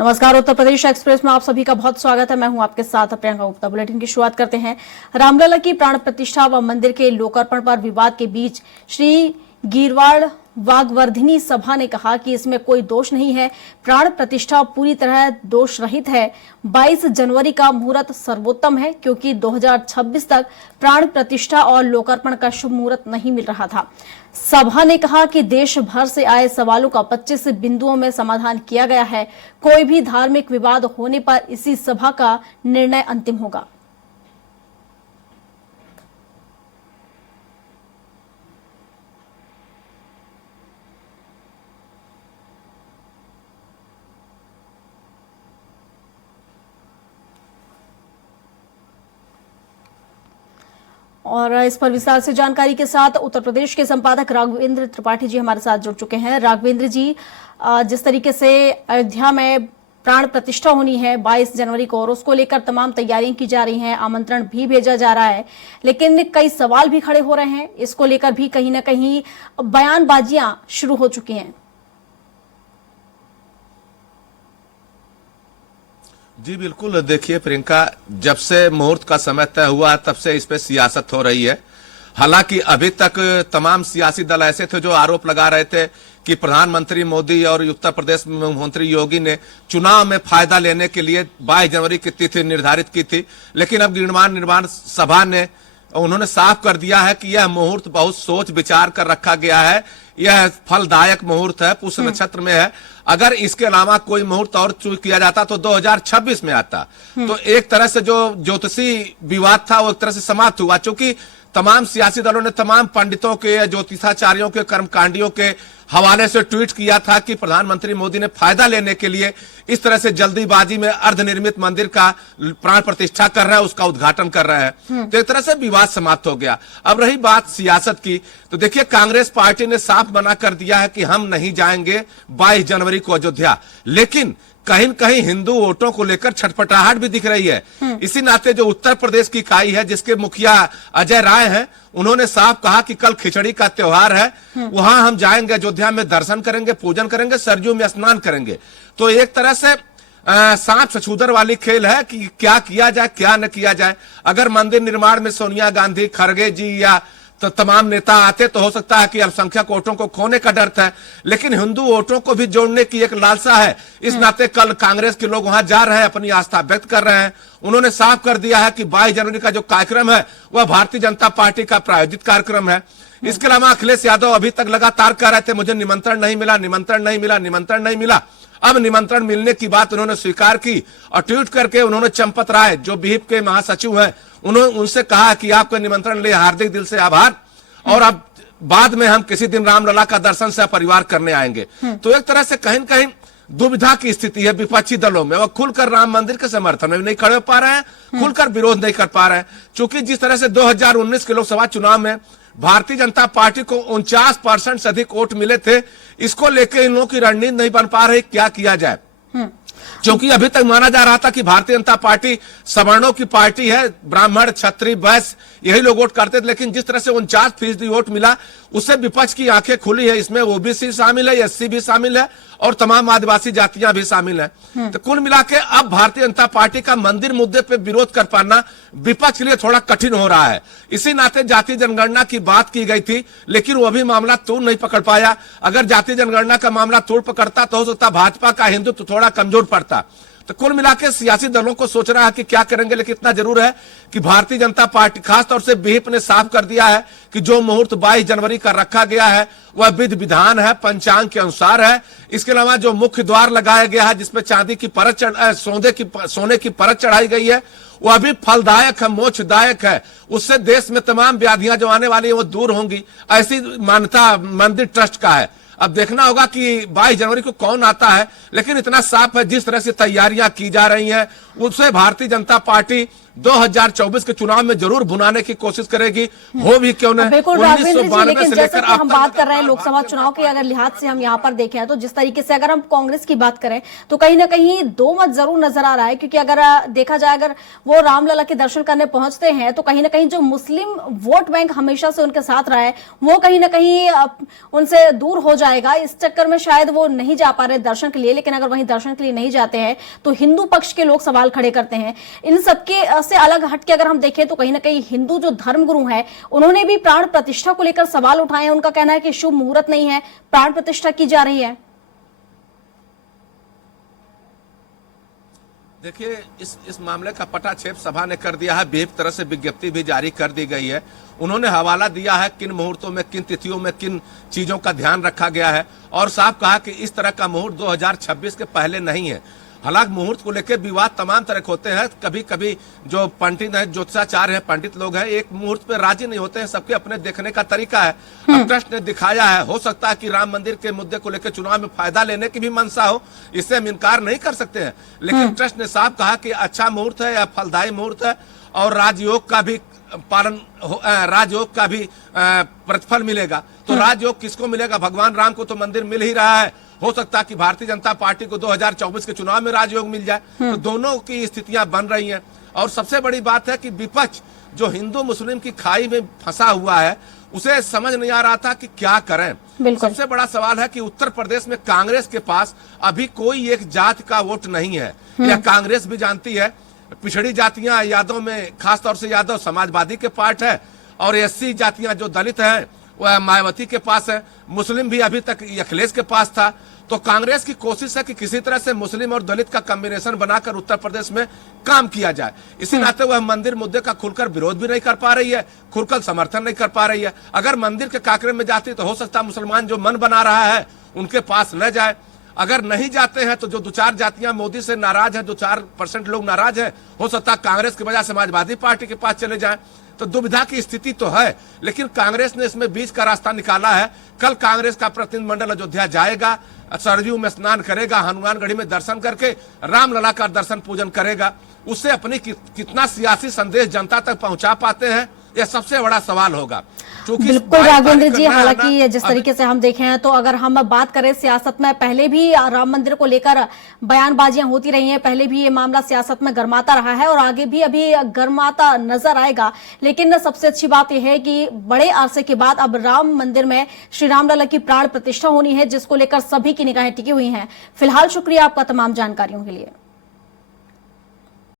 नमस्कार। उत्तर प्रदेश एक्सप्रेस में आप सभी का बहुत स्वागत है। मैं हूं आपके साथ प्रियंका गुप्ता। बुलेटिन की शुरुआत करते हैं। रामलला की प्राण प्रतिष्ठा व मंदिर के लोकार्पण पर विवाद के बीच श्री गिरवाड़ वागवर्धिनी सभा ने कहा कि इसमें कोई दोष नहीं है, प्राण प्रतिष्ठा पूरी तरह दोष रहित है। 22 जनवरी का मुहूर्त सर्वोत्तम है क्योंकि 2026 तक प्राण प्रतिष्ठा और लोकार्पण का शुभ मुहूर्त नहीं मिल रहा था। सभा ने कहा कि देश भर से आए सवालों का 25 बिंदुओं में समाधान किया गया है। कोई भी धार्मिक विवाद होने पर इसी सभा का निर्णय अंतिम होगा। और इस पर विस्तार से जानकारी के साथ उत्तर प्रदेश के संपादक राघवेंद्र त्रिपाठी जी हमारे साथ जुड़ चुके हैं। राघवेंद्र जी, जिस तरीके से अयोध्या में प्राण प्रतिष्ठा होनी है 22 जनवरी को और उसको लेकर तमाम तैयारियां की जा रही हैं, आमंत्रण भी भेजा जा रहा है, लेकिन कई सवाल भी खड़े हो रहे हैं। इसको लेकर भी कहीं ना कहीं बयानबाजियां शुरू हो चुकी हैं। जी बिल्कुल। देखिए प्रियंका, जब से मुहूर्त का समय तय हुआ तब से इस पे सियासत हो रही है। हालांकि अभी तक तमाम सियासी दल ऐसे थे जो आरोप लगा रहे थे कि प्रधानमंत्री मोदी और उत्तर प्रदेश में मुख्यमंत्री योगी ने चुनाव में फायदा लेने के लिए 22 जनवरी की तिथि निर्धारित की थी, लेकिन अब निर्माण सभा ने उन्होंने साफ कर दिया है कि यह मुहूर्त बहुत सोच विचार कर रखा गया है। यह फलदायक मुहूर्त है, पुष्य नक्षत्र में है। अगर इसके अलावा कोई मुहूर्त और चूज किया जाता तो 2026 में आता। तो एक तरह से जो ज्योतिषी विवाद था वो एक तरह से समाप्त हुआ, क्योंकि तमाम सियासी दलों ने तमाम पंडितों के, ज्योतिषाचार्यों के, कर्मकांडियों के हवाले से ट्वीट किया था कि प्रधानमंत्री मोदी ने फायदा लेने के लिए इस तरह से जल्दीबाजी में अर्धनिर्मित मंदिर का प्राण प्रतिष्ठा कर रहा है, उसका उद्घाटन कर रहा है। तो एक तरह से विवाद समाप्त हो गया। अब रही बात सियासत की, तो देखिए कांग्रेस पार्टी ने साफ मना कर दिया है कि हम नहीं जाएंगे 22 जनवरी को अयोध्या, लेकिन कहीं न कहीं हिंदू वोटों को लेकर छटपटाहट भी दिख रही है। इसी नाते जो उत्तर प्रदेश की इकाई है, जिसके मुखिया अजय राय हैं, उन्होंने साफ कहा कि कल खिचड़ी का त्योहार है, वहां हम जाएंगे, अयोध्या में दर्शन करेंगे, पूजन करेंगे, सरयू में स्नान करेंगे। तो एक तरह से सांप छछूदर वाली खेल है कि क्या किया जाए क्या न किया जाए। अगर मंदिर निर्माण में सोनिया गांधी, खड़गे जी या तो तमाम नेता आते तो हो सकता है कि अल्पसंख्यक वोटों को खोने का डर था, लेकिन हिंदू वोटों को भी जोड़ने की एक लालसा है। इस नाते कल कांग्रेस के लोग वहां जा रहे हैं, अपनी आस्था व्यक्त कर रहे हैं। उन्होंने साफ कर दिया है कि 22 जनवरी का जो कार्यक्रम है वह भारतीय जनता पार्टी का प्रायोजित कार्यक्रम है। इसके अलावा अखिलेश यादव अभी तक लगातार कह रहे थे मुझे निमंत्रण नहीं मिला, निमंत्रण नहीं मिला, निमंत्रण नहीं मिला। अब निमंत्रण मिलने की बात उन्होंने स्वीकार की और ट्वीट करके उन्होंने चंपत राय, जो बीएसपी के महासचिव हैं, उन्होंने उनसे कहा कि आपका निमंत्रण ले हार्दिक दिल से आभार, और अब बाद में हम किसी दिन रामलला का दर्शन से परिवार करने आएंगे। तो एक तरह से कहीं न कहीं दुविधा की स्थिति है विपक्षी दलों में। वह खुलकर राम मंदिर के समर्थन में नहीं खड़े हो पा रहे हैं, खुलकर विरोध नहीं कर पा रहे हैं, क्योंकि जिस तरह से 2019 के लोकसभा चुनाव में भारतीय जनता पार्टी को 49% से अधिक वोट मिले थे, इसको लेकर इन लोगों की रणनीति नहीं बन पा रही क्या किया जाए। क्योंकि अभी तक माना जा रहा था कि भारतीय जनता पार्टी सवर्णों की पार्टी है, ब्राह्मण, क्षत्रिय, वैश्य यही लोग वोट करते थे, लेकिन जिस तरह से 49% वोट मिला उससे विपक्ष की आंखें खुली है। इसमें ओबीसी शामिल है, एससी भी शामिल है और तमाम आदिवासी जातियां भी शामिल हैं। तो कुल मिला के अब भारतीय जनता पार्टी का मंदिर मुद्दे पे विरोध कर पाना विपक्ष के लिए थोड़ा कठिन हो रहा है। इसी नाते जातीय जनगणना की बात की गई थी, लेकिन वो भी मामला तोड़ नहीं पकड़ पाया। अगर जातीय जनगणना का मामला तोड़ पकड़ता तो हो सकता भाजपा का हिंदुत्व थोड़ा कमजोर पड़ता। तो कुल मिला के सियासी दलों को सोच रहा है कि क्या करेंगे, लेकिन इतना जरूर है कि भारतीय जनता पार्टी, खासतौर से बीएसपी ने साफ कर दिया है कि जो मुहूर्त 22 जनवरी का रखा गया है वह विधि विधान है, पंचांग के अनुसार है। इसके अलावा जो मुख्य द्वार लगाया गया है जिसमें चांदी की परत सोने की परत चढ़ाई गई है, वह भी फलदायक है, मोक्षदायक है। उससे देश में तमाम व्याधियां जो आने वाली है वो दूर होंगी, ऐसी मान्यता मंदिर ट्रस्ट का है। अब देखना होगा कि 22 जनवरी को कौन आता है, लेकिन इतना साफ है जिस तरह से तैयारियां की जा रही हैं उससे भारतीय जनता पार्टी 2024 के चुनाव में जरूर भुनाने की कोशिश करेगी, हो भी क्यों नहीं। बिल्कुल राघवेंद्र जी, लेकिन से जैसे लेकर कि अब हम तक बात कर रहे हैं लोकसभा चुनाव के अगर लिहाज से हम यहाँ पर देखें तो जिस तरीके से अगर हम कांग्रेस की बात करें तो कहीं ना कहीं दो मत जरूर नजर आ रहा है, क्योंकि अगर देखा जाए अगर वो रामलला के दर्शन करने पहुंचते हैं तो कहीं ना कहीं जो मुस्लिम वोट बैंक हमेशा से उनके साथ रहा है वो कहीं ना कहीं उनसे दूर हो जाएगा। इस चक्कर में शायद वो नहीं जा पा रहे दर्शन के लिए, लेकिन अगर वहीं दर्शन के लिए नहीं जाते हैं तो हिंदू पक्ष के लोग सवाल खड़े करते हैं। इन सबके से अलग हटके अगर हम देखें तो कहीं ना कहीं हिंदू जो धर्मगुरु हैं उन्होंने भी प्राण प्रतिष्ठा को लेकर सवाल उठाए हैं। उनका कहना है कि शुभ मुहूर्त नहीं है, प्राण प्रतिष्ठा की जा रही है। देखिए, इस मामले का पटाक्षेप सभा ने कर दिया है, बेहद तरह से विज्ञप्ति भी जारी कर दी गई है। उन्होंने हवाला दिया है किन मुहूर्तों में, किन तिथियों में, किन चीजों का ध्यान रखा गया है, और साफ कहा कि इस तरह का मुहूर्त 2026 के पहले नहीं है। हालांकि मुहूर्त को लेकर विवाद तमाम तरह के होते हैं। कभी कभी जो पंडित है, ज्योतिषाचार्य है, पंडित लोग हैं, एक मुहूर्त पे राजी नहीं होते हैं। सबके अपने देखने का तरीका है। अब ट्रस्ट ने दिखाया है, हो सकता है कि राम मंदिर के मुद्दे को लेकर चुनाव में फायदा लेने की भी मंशा हो, इससे हम इनकार नहीं कर सकते हैं। लेकिन ट्रस्ट ने साफ कहा कि अच्छा मुहूर्त है या फलदायी मुहूर्त है, और राजयोग का भी राजयोग का भी प्रतिफल मिलेगा। तो राजयोग किसको मिलेगा? भगवान राम को तो मंदिर मिल ही रहा है। हो सकता है कि भारतीय जनता पार्टी को 2024 के चुनाव में राजयोग मिल जाए। तो दोनों की स्थितियां बन रही हैं। और सबसे बड़ी बात है कि विपक्ष जो हिंदू मुस्लिम की खाई में फंसा हुआ है, उसे समझ नहीं आ रहा था कि क्या करें। सबसे बड़ा सवाल है कि उत्तर प्रदेश में कांग्रेस के पास अभी कोई एक जात का वोट नहीं है। यह कांग्रेस भी जानती है। पिछड़ी जातियां यादव में, खासतौर से यादव समाजवादी के पार्ट है, और एससी जातियां जो दलित हैं वह मायावती के पास है। मुस्लिम भी अभी तक अखिलेश के पास था। तो कांग्रेस की कोशिश है कि किसी तरह से मुस्लिम और दलित का कॉम्बिनेशन बनाकर उत्तर प्रदेश में काम किया जाए। इसी नाते वह मंदिर मुद्दे का खुलकर विरोध भी नहीं कर पा रही है, खुलकर समर्थन नहीं कर पा रही है। अगर मंदिर के काकरे में जाती तो हो सकता मुसलमान जो मन बना रहा है उनके पास न जाए। अगर नहीं जाते हैं तो जो 2-4 जातियां मोदी से नाराज है, 2-4% लोग नाराज है, हो सकता है कांग्रेस के बजाय समाजवादी पार्टी के पास चले जाएं। तो दुविधा की स्थिति तो है, लेकिन कांग्रेस ने इसमें बीच का रास्ता निकाला है। कल कांग्रेस का प्रतिनिधिमंडल अयोध्या जाएगा, सरयू में स्नान करेगा, हनुमानगढ़ी में दर्शन करके रामलला का दर्शन पूजन करेगा। उससे अपनी कितना सियासी संदेश जनता तक पहुंचा पाते हैं, यह सबसे बड़ा सवाल होगा। बिल्कुल राघवेंद्र जी, हालांकि जिस तरीके से हम देखें तो अगर हम बात करें सियासत में, पहले भी राम मंदिर को लेकर बयानबाजियां होती रही हैं, पहले भी ये मामला सियासत में गर्माता रहा है और आगे भी अभी गर्माता नजर आएगा। लेकिन सबसे अच्छी बात यह है कि बड़े अरसे के बाद अब राम मंदिर में श्री रामलला की प्राण प्रतिष्ठा होनी है, जिसको लेकर सभी की निगाहें टिकी हुई हैं। फिलहाल शुक्रिया आपका तमाम जानकारियों के लिए।